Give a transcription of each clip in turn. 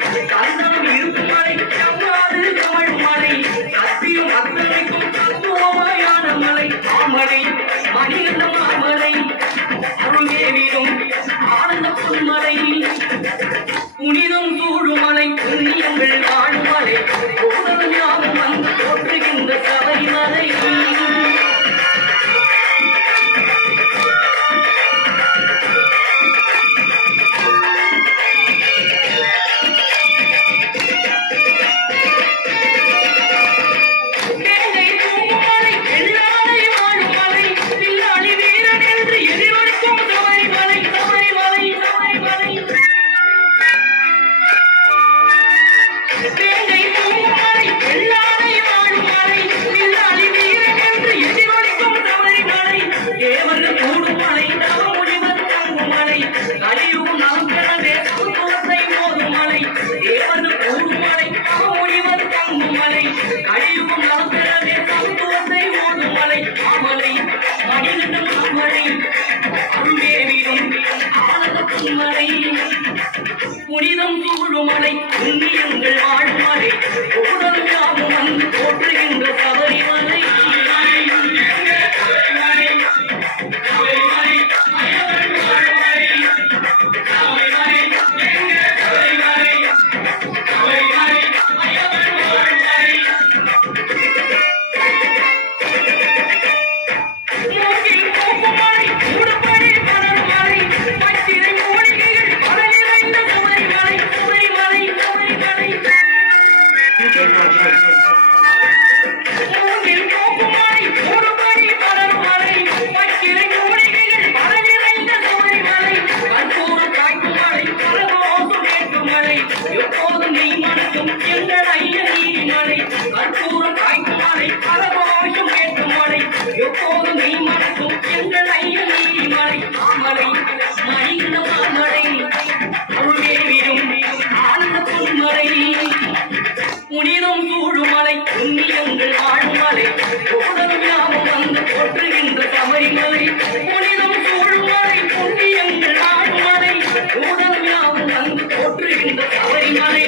சந்தனம் இருக்கும் மலை செவ்வாது தமிழ் மலை சத்தியம் அத்தனைக்கும் தத்துவமான மலை மாமலை மணிகண்ட மாமலை அருள்தேவிடும் ஆனந்த பொன்மலை புனிதம் சூழுமலை புண்ணியங்கள் வாழுமலை கோதல் யாவும் வந்து போற்றுகின்ற சபரிமலை புனிதம் சூழுமலை புண்ணியங்கள் வாழ்மலை கோதல் யாவும் வந்து போற்றுகின்ற சபரிமலை எப்போதும் நீ மனக்கும் எங்கள் ஐயன் நீதிமலை மாமலை மணிகண்ட மாமலை அருள்தேவிடும் ஆனந்த பொன்மலை புனிதம் சூழுமலை புண்ணியங்கள் வாழுமலை கோதல் யாவும் வந்து போற்றுகின்ற சபரிமலை புனிதம் சூழுமலை புண்ணியங்கள் வாழுமலை கோதல் யாவும் வந்து போற்றுகின்ற சபரிமலை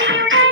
Thank you.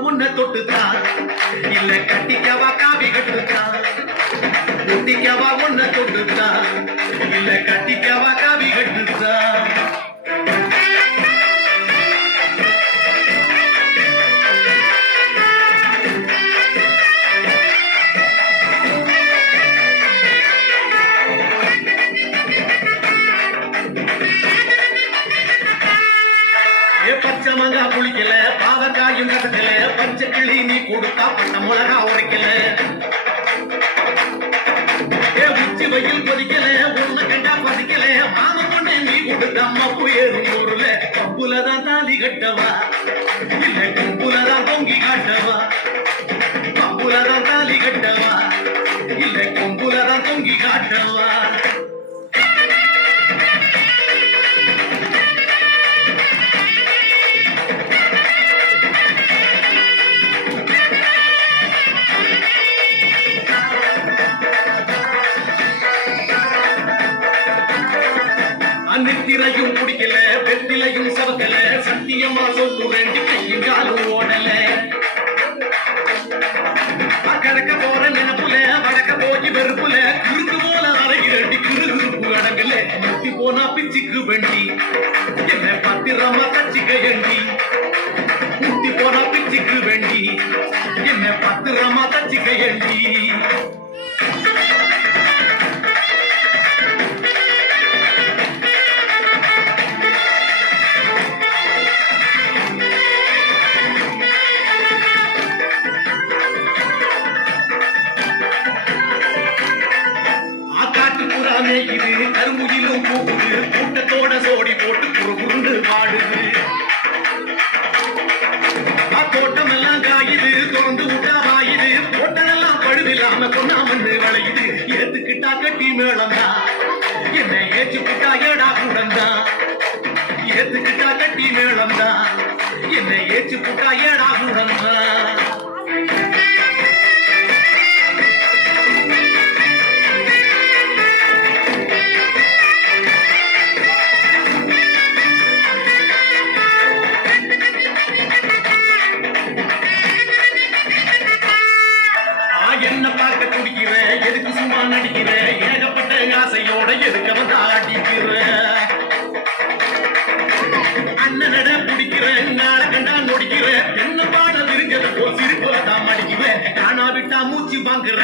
உன்னை தொட்டுத்தான் இல்ல கட்டிக்கவா காவி கட்டுத்தான் ஒட்டிக்கவா உன்னை தொட்டுத்தான் இல்ல கட்டிக்கவா காவி கட்டுத்தான் பச்சை மங்கா புளிக்கல பாவக்காயும் கசக்கல பச்சை கிளி நீ கொடுத்தா பட்ட மிளகா உரைக்கல உச்சி வெயில் கொதிக்கல உன்னை கண்டா பதிக்கல மாம பொண்ணு நீ கொடுத்த மப்பு ஏறும் ஊருல கப்புலதான் தாலி கட்டவா இல்ல கும்புலதான் தொங்கி காட்டவா கப்புலதான் தாலி கட்டவா இல்ல கும்புலதான் தொங்கி காட்டவா நித்திரையும் குடிக்கல வெற்றிலையும் சவக்கல சத்தியமா சொல்லுறேன் கையும் காலும் ஓடல கடக்க போற நினைப்புல வடக்க போய் வெறுப்புல குறுக்கு போல அரைகிறண்டி குறுகுறுப்பு அடங்கல முத்தி போனா பிச்சுக்கு வண்டி என்ன பத்திரமா தச்சிக்க எண்டி முத்தி போனா பிச்சுக்கு வண்டி என்ன பத்திரமா தச்சிக்க எண்டி இது கருமுகிலும் பூக்குது கூட்டத்தோட சோடி போட்டு குறுகுண்டு பாடுது தோட்டம் எல்லாம் காயுது திறந்து விட்டா வாயுது போட்டதெல்லாம் பழுவில்லாம கொண்டாமன்னு வளையுது ஏத்துக்கிட்டா கட்டி மேளந்தா என்ன ஏச்சுக்கிட்டா ஏடா கூடந்தா ஏத்துக்கிட்டா கட்டி மேளந்தா என்ன ஏச்சுக்கிட்டா ஏடா கூடந்தா என்ன பார்க்க குடிக்கிற எதுக்கு சும்மா நடிக்கிற ஏகப்பட்ட ஆசையோட எதுக்க வந்து ஆடிக்கிற அண்ணனட பிடிக்கிற நாளை கண்டா நொடிக்கிற என்ன பாட விரிஞ்சத போல் சிரிப்புதான் மடிக்கிற காணா விட்டா மூச்சு வாங்குற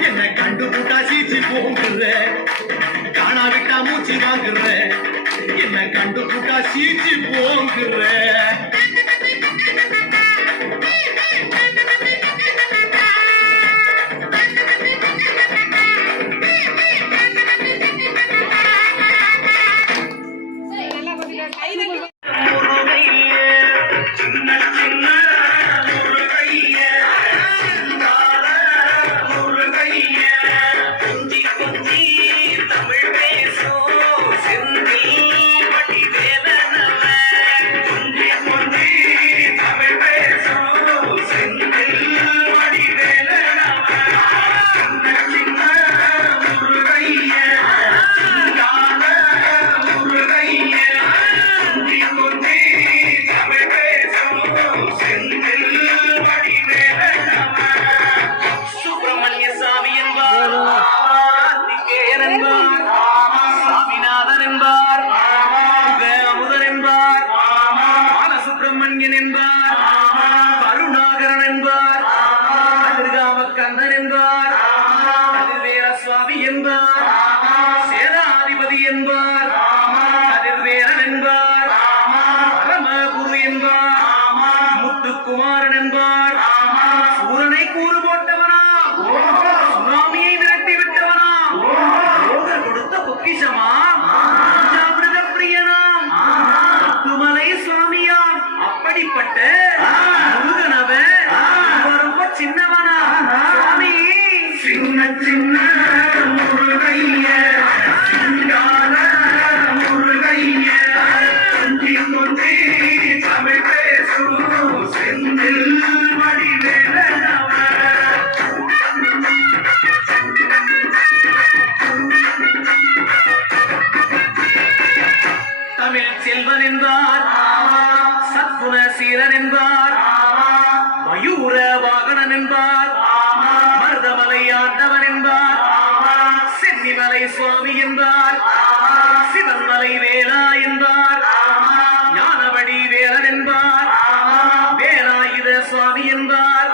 என்ன கண்டு கூட்டா சீச்சு போங்குற காணா விட்டா மூச்சு வாங்குற என்ன கண்டு கூட்டா சீச்சு போங்குற சேனாதிபதி என்பார் கதிர்வேலன் என்பார் பரமகுரு என்பார் முத்துக்குமாரன் என்பார் சூரனை கூறு போட்டவனா சுனாமியை விரட்டி விட்டவனா யோகர் கொடுத்த பொக்கிஷமா பிரியனாம் முத்துமலை சுவாமியாம் அப்படிப்பட்ட முருகனவன் ரொம்ப சின்னவனா சுவாமி சின்ன சின்ன முருகைய சிங்கார முருகைய கொஞ்சி கொஞ்சி தமிழ் பேசும் செந்தில் வடிவேலனவன் தமிழ் செல்வன் என்பார் சத்குண சீரன் என்பார் அண்ணாமலை சுவாமி என்பார், சிவன்மலை வேலா என்பார், ஞானவடி வேலன் என்பார், வேலாயுத சுவாமி என்பார்,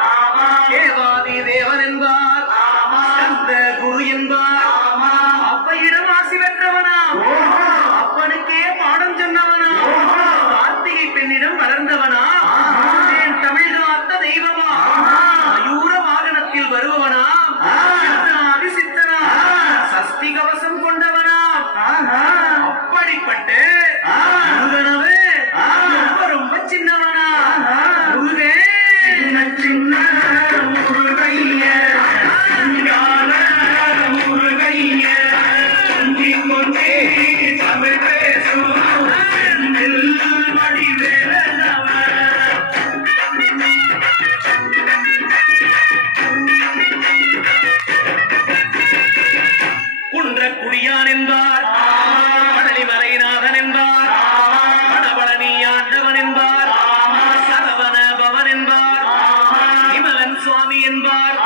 தேவாதி தேவன் என்பார், ஸ்கந்த குரு என்பார், அப்பையிடம் ஆசி பெற்றவனாம், அப்பனுக்கே பாடம் சொன்னவனா, கார்த்திகை பெண்ணிடம் வளர்ந்தவனா, தமிழ் காத்த தெய்வமா, மயூர வாகனத்தில் வருபவனா, சித்தனா, சஷ்டி கவசம் கொண்டவனா, அப்படிப்பட்ட முருகனவே ரொம்ப ரொம்ப சின்னவனா, முருகன் சின்ன முருகைய ஞான முருகைய கொண்டே தமிழ் பேசும் குடியான் என்பார், மணலிமலைநாதன் என்பார், வடபழனி ஆண்டவன் என்பார், சரவண பவன் என்பார், விமலன் சுவாமி என்பார்,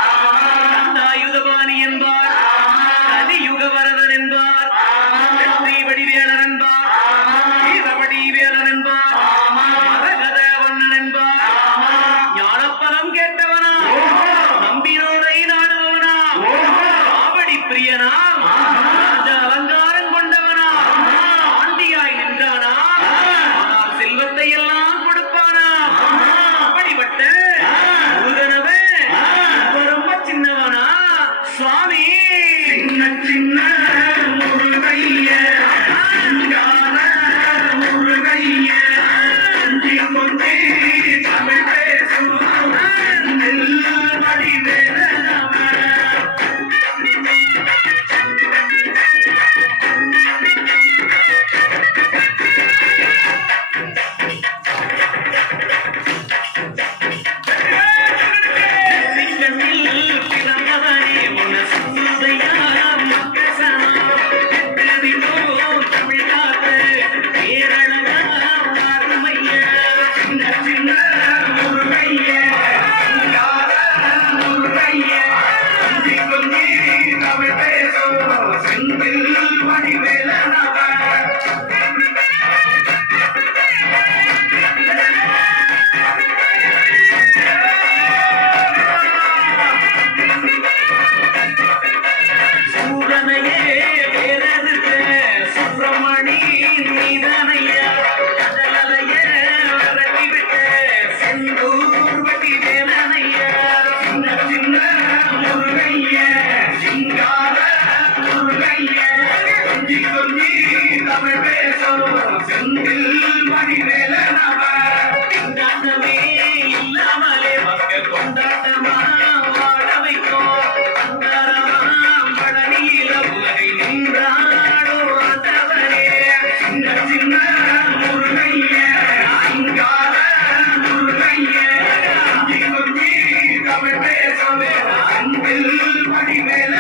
தண்டாயுதபாணி என்பார், கலியுக வரதன் என்பார், வெற்றி வடிவேலன் என்பார், வீரவடி வேலன் என்பார், மரகத வண்ணன் என்பார், ஞானப்பலம் கேட்டவனா, நம்பினோரை நாடுபவனா, காவடி பிரியனா, எல்லாம் கொடுப்பானா, அப்படிப்பட்ட முருகனவே ரொம்ப சின்னவனா சுவாமி, சின்ன சின்ன முருகைய ஞான முருகைய கொண்டே தமிழ் பேசும் இல்லாமலே மக்கள் கொண்டாட்டமா வாழ வைக்கும் பழனியில உலகை நின்றாடோ ஆண்டவரே, சின்ன சின்ன முருகைய சிங்கார முருகைய கொஞ்சி தமிழ் பேசவே அன்பில் மணிமேல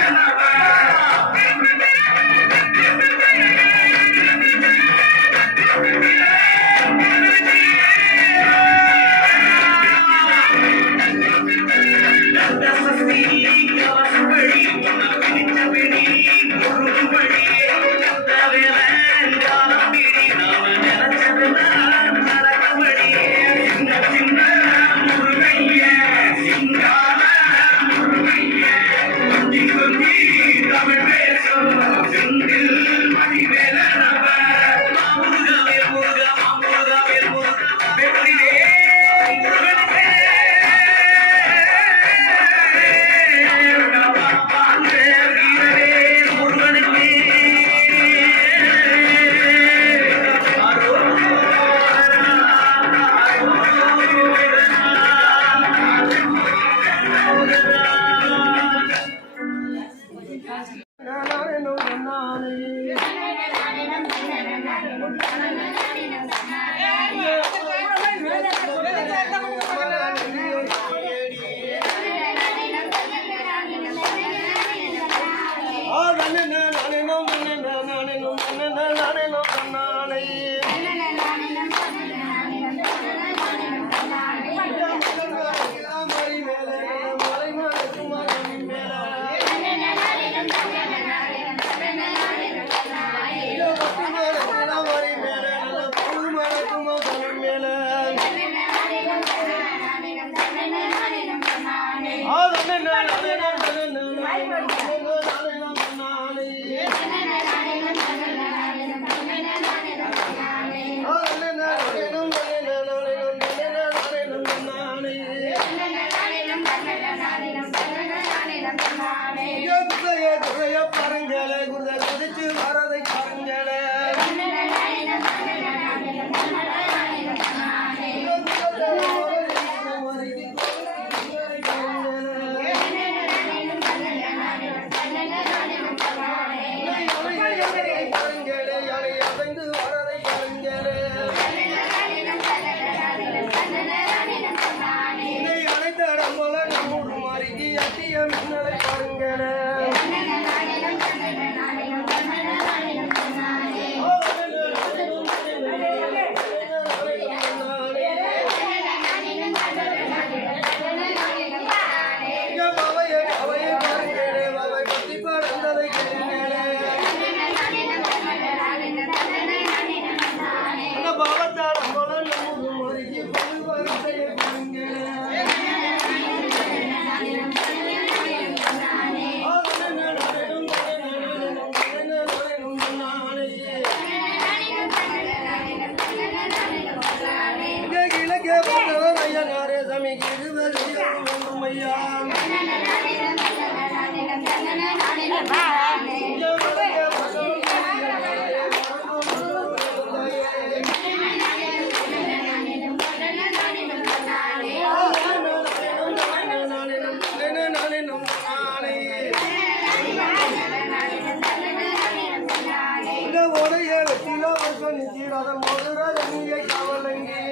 காதல் மோதுராஜ நீயை காவலங்கி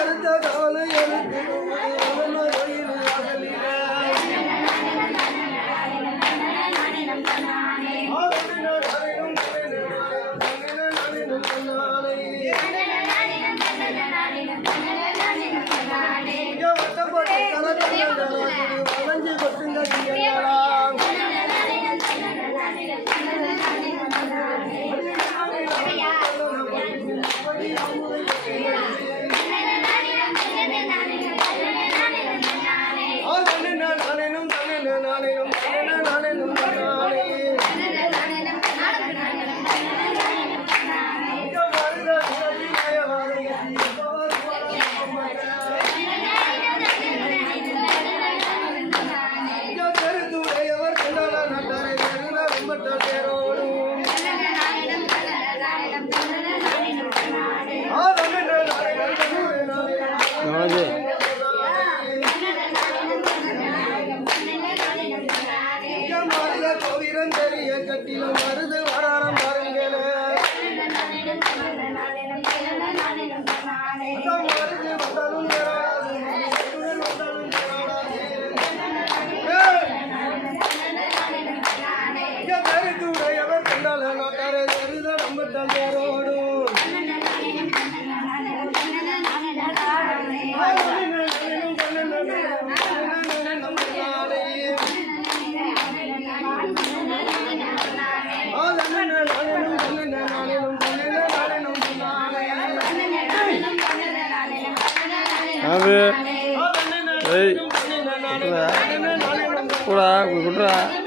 அடுத்த காலை எழுத்து வளைஞ்சு கொட்டுங்க கோவிரம் தெரிய கட்டில மருது வராரம் பாருங்கள மருது வந்தாலும் கருத்துடையவர் கண்டால நாட்டாரே எருத நம்பட்டால் தேரோடும் கூட